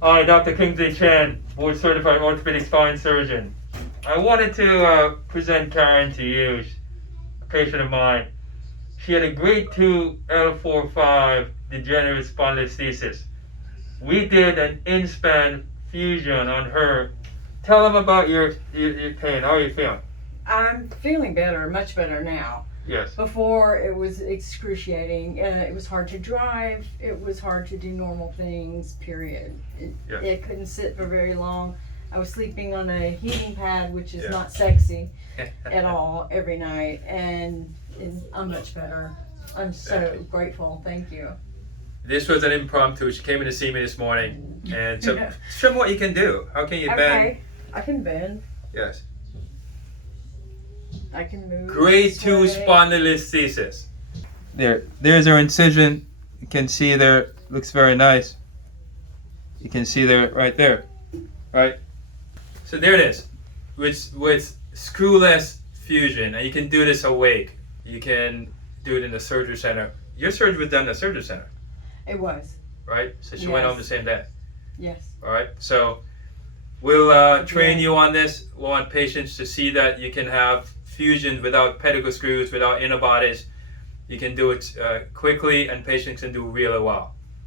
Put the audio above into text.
I, Dr. Kingsley Chen, board certified orthopedic spine surgeon. I wanted to present Karen to you, a patient of mine. She had a grade 2 L4-5 degenerative spondylolisthesis. We did an in-span fusion on her. Tell them about your pain. How are you feeling? I'm feeling better, much better now. Yes. Before it was excruciating. It was hard to drive. It was hard to do normal things, period. It couldn't sit for very long. I was sleeping on a heating pad, which is not sexy at all, every night. And I'm much better. I'm so grateful. Thank you. This was an impromptu. She came in to see me this morning. And so show me what you can do. How can you bend? Okay, I can bend. Yes. I can move. Grade 2 spondylolisthesis. There's our incision. You can see there. Looks very nice. You can see there, right there. Right? So there it is. With screwless fusion. And you can do this awake. You can do it in the surgery center. Your surgery was done in the surgery center. It was. Right? So she went home the same day. Yes. All right. So we'll train you on this. We want patients to see that you can have fusion without pedicle screws, without interbodies. You can do it quickly, and patients can do really well.